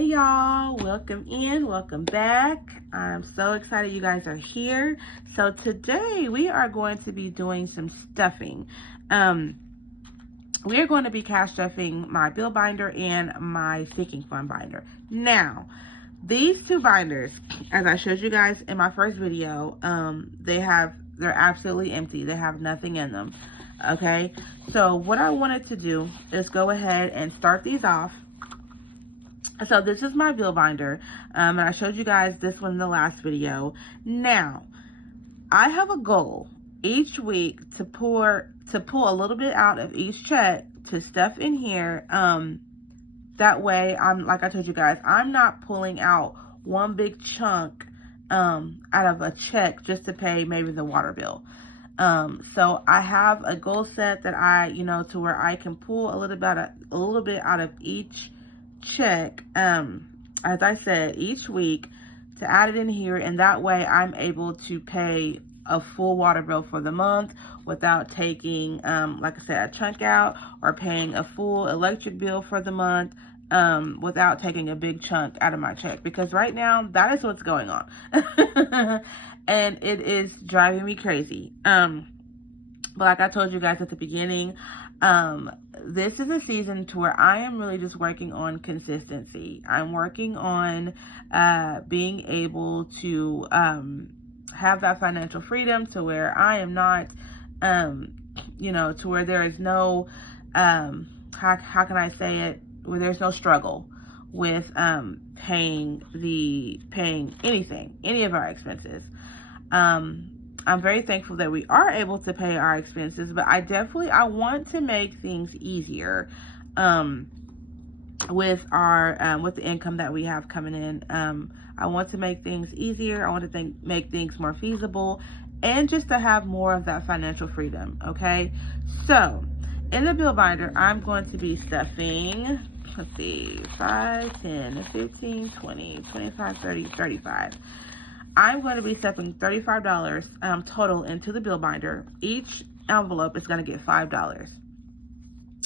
Hey y'all, welcome in, welcome back. I'm so excited you guys are here. So today we are going to be doing some stuffing. We are going to be cash stuffing my bill binder and my sinking fund binder. Now, these two binders, as I showed you guys in my first video, they're absolutely empty. They have nothing in them. Okay, so what I wanted to do is go ahead and start these off. So this is my bill binder, and I showed you guys this one in the last video. Now, I have a goal each week to pull a little bit out of each check to stuff in here. That way, like I told you guys, I'm not pulling out one big chunk out of a check just to pay maybe the water bill. So I have a goal set that to where I can pull a little bit out of each check, as I said, each week to add it in here, and that way I'm able to pay a full water bill for the month without taking, like I said, a chunk out, or paying a full electric bill for the month without taking a big chunk out of my check, because right now that is what's going on. And it is driving me crazy. But like I told you guys at the beginning, this is a season to where I am really just working on consistency. I'm working on being able to have that financial freedom to where I am not, to where there is no, how can I say it, where there's no struggle with paying anything, any of our expenses. I'm very thankful that we are able to pay our expenses, but I want to make things easier with the income that we have coming in. I want to make things easier. I want to make things more feasible, and just to have more of that financial freedom. Okay, so in the bill binder, I'm going to be stuffing, let's see, 5, 10, 15, 20, 25, 30, 35. I'm going to be stuffing $35 total into the bill binder. Each envelope is going to get $5.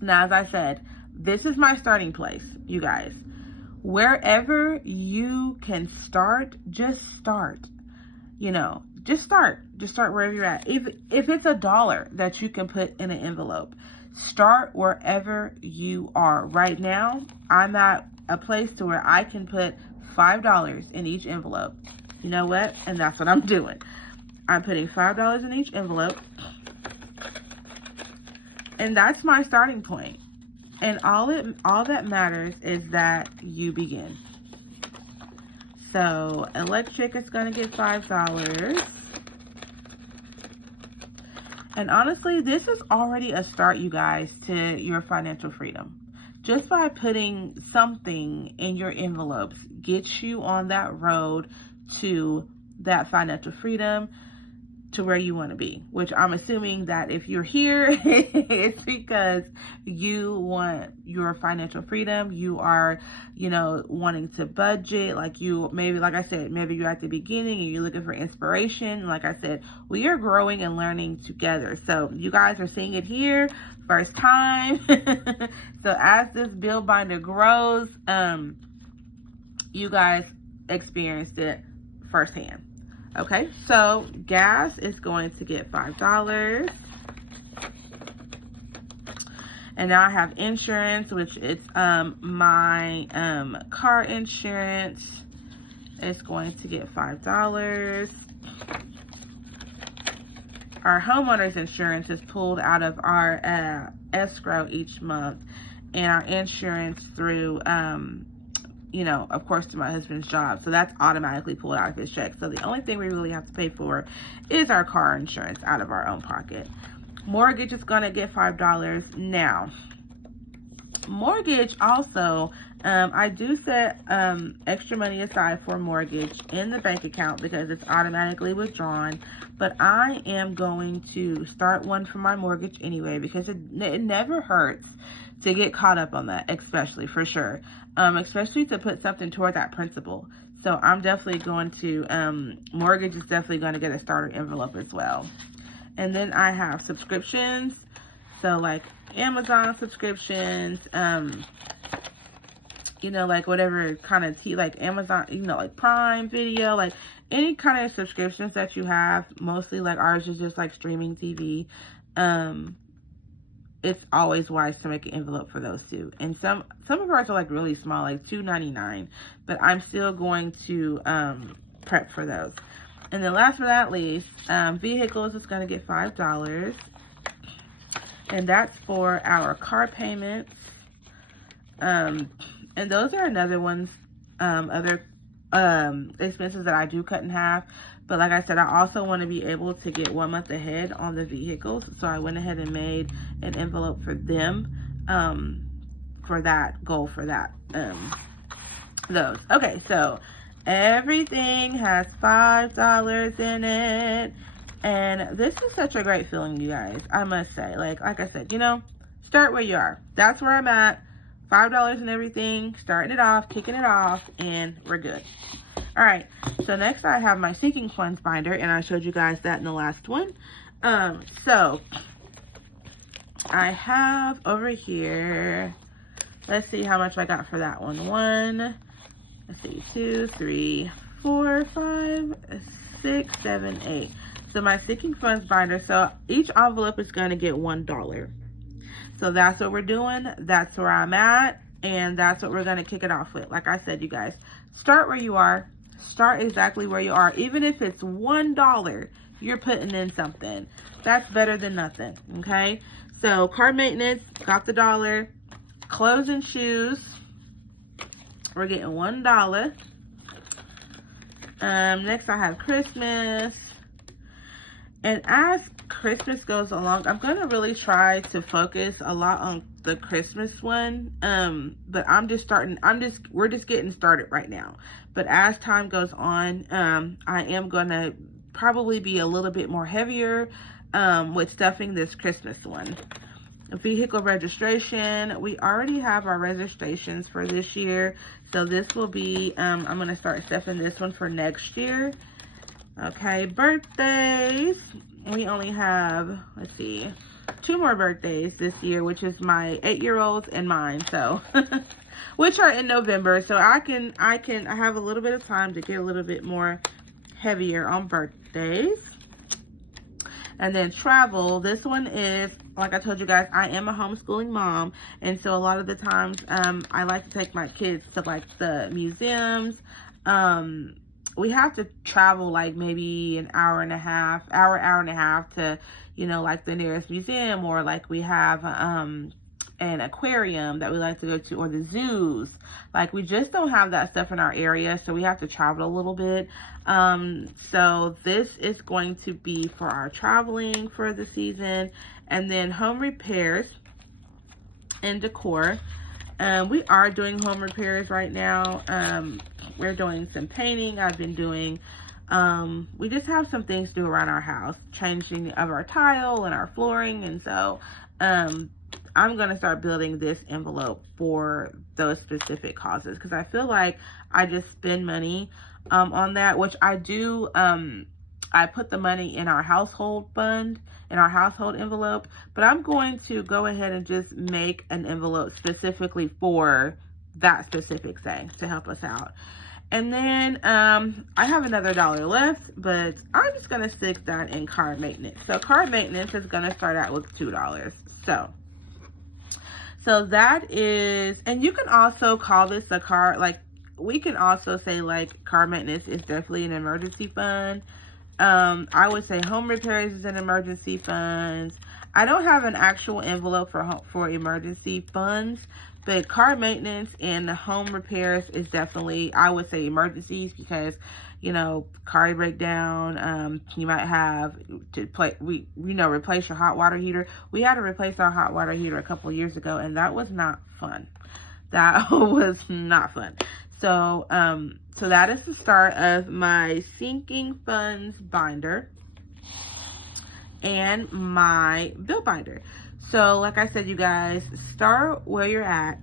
Now, as I said, this is my starting place, you guys. Wherever you can start, just start. Just start. Just start wherever you're at. If it's $1 that you can put in an envelope, start wherever you are. Right now, I'm at a place to where I can put $5 in each envelope. You know what? And that's what I'm doing. I'm putting $5 in each envelope. And that's my starting point. And all that matters is that you begin. So electric is going to get $5. And honestly, this is already a start, you guys, to your financial freedom. Just by putting something in your envelopes gets you on that road to that financial freedom, to where you want to be, which I'm assuming that if you're here, it's because you want your financial freedom. You are, wanting to budget, like I said, maybe you're at the beginning and you're looking for inspiration. Like I said, we are growing and learning together. So you guys are seeing it here, first time. So as this bill binder grows, you guys experienced it firsthand. Okay, so gas is going to get $5. And now I have insurance, which is my car insurance is going to get $5. Our homeowner's insurance is pulled out of our escrow each month, and our insurance through of course, to my husband's job. So that's automatically pulled out of his check. So the only thing we really have to pay for is our car insurance out of our own pocket. Mortgage is going to get $5. Now, mortgage also, I do set extra money aside for mortgage in the bank account because it's automatically withdrawn. But I am going to start one for my mortgage anyway, because it never hurts to get caught up on that, especially to put something toward that principal. So I'm definitely going to, mortgage is definitely going to get a starter envelope as well. And then I have subscriptions, so like Amazon subscriptions, you know, like whatever kind of like Amazon, you know, like Prime Video, like any kind of subscriptions that you have. Mostly like ours is just like streaming TV. It's always wise to make an envelope for those two. And some of ours are like really small, like $2.99, but I'm still going to prep for those. And then last but not least, vehicles is going to get $5, and that's for our car payments. And those are another ones, other expenses that I do cut in half. But like I said, I also want to be able to get 1 month ahead on the vehicles. So I went ahead and made an envelope for them, for that goal, for that, those. Okay, so everything has $5 in it. And this is such a great feeling, you guys, I must say. Like I said, you know, start where you are. That's where I'm at. $5 and everything, starting it off, kicking it off, and we're good. All right, so next I have my sinking funds binder, and I showed you guys that in the last one. So I have over here, let's see how much I got for that one. Let's see, 2, 3, 4, 5, 6, 7, 8. So my sinking funds binder, so each envelope is going to get $1. So that's what we're doing. That's where I'm at. And that's what we're going to kick it off with. Like I said, you guys, start where you are. Start exactly where you are. Even if it's $1, you're putting in something. That's better than nothing. Okay. So car maintenance, got the $1. Clothes and shoes, we're getting $1. Next I have Christmas. And as Christmas goes along, I'm going to really try to focus a lot on the Christmas one. But we're just getting started right now. But as time goes on, I am going to probably be a little bit more heavier with stuffing this Christmas one. Vehicle registration, we already have our registrations for this year. So this will be, I'm going to start stuffing this one for next year. Okay, birthdays. We only have, let's see, 2 more birthdays this year, which is my 8-year-old's and mine. So, which are in November. So I have a little bit of time to get a little bit more heavier on birthdays. And then travel. This one is, like I told you guys, I am a homeschooling mom. And so a lot of the times, I like to take my kids to like the museums. We have to travel like maybe an hour and a half to, you know, like the nearest museum, or like we have an aquarium that we like to go to, or the zoos. Like we just don't have that stuff in our area, so we have to travel a little bit. So this is going to be for our traveling for the season. And then home repairs and decor. We are doing home repairs right now. We're doing some painting. I've been doing, we just have some things to do around our house, changing of our tile and our flooring. And so, I'm going to start building this envelope for those specific causes, because I feel like I just spend money, on that, which I do. I put the money in our household fund, in our household envelope, but I'm going to go ahead and just make an envelope specifically for that specific thing to help us out. And then I have another $1 left, but I'm just going to stick that in car maintenance. So car maintenance is going to start out with $2. So that is, and you can also call this a car, like we can also say like car maintenance is definitely an emergency fund. I would say home repairs is an emergency funds. I don't have an actual envelope for emergency funds, but car maintenance and the home repairs is definitely, I would say, emergencies, because, you know, car breakdown, you might have to replace your hot water heater. We had to replace our hot water heater a couple years ago, and that was not fun. That was not fun. So, so that is the start of my sinking funds binder and my bill binder. So like I said, you guys, start where you're at.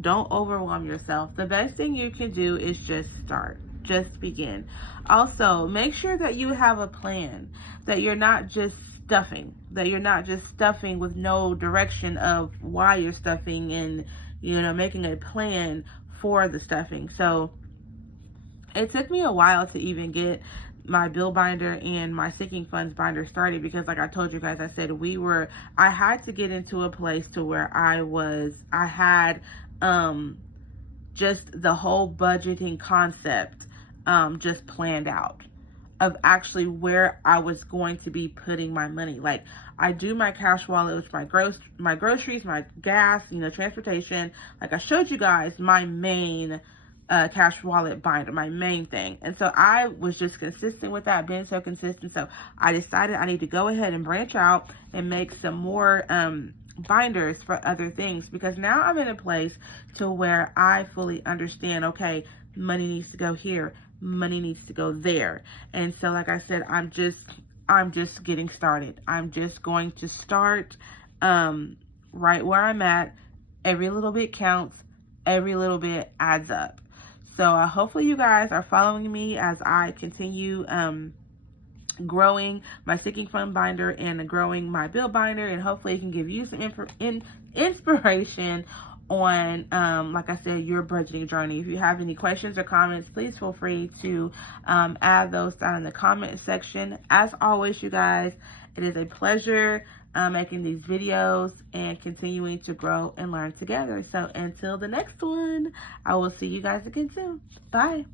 Don't overwhelm yourself. The best thing you can do is just start. Just begin. Also, make sure that you have a plan, that you're not just stuffing, with no direction of why you're stuffing, and, you know, making a plan for the stuffing. So it took me a while to even get my bill binder and my sinking funds binder started, because like I told you guys, I said I had to get into a place to where I had just the whole budgeting concept just planned out, of actually where I was going to be putting my money. Like, I do my cash wallet, which my groceries, my gas, transportation. Like I showed you guys, my main cash wallet binder, my main thing. And so I was just consistent with that, being so consistent. So I decided I need to go ahead and branch out and make some more binders for other things, because now I'm in a place to where I fully understand, okay, money needs to go here, money needs to go there. And so like I said, I'm just getting started. I'm just going to start right where I'm at. Every little bit counts, every little bit adds up. So hopefully you guys are following me as I continue growing my sinking fund binder and growing my bill binder, and hopefully it can give you some inspiration on, like I said, your budgeting journey. If you have any questions or comments, please feel free to add those down in the comment section. As always, you guys, it is a pleasure making these videos and continuing to grow and learn together. So until the next one, I will see you guys again soon. Bye.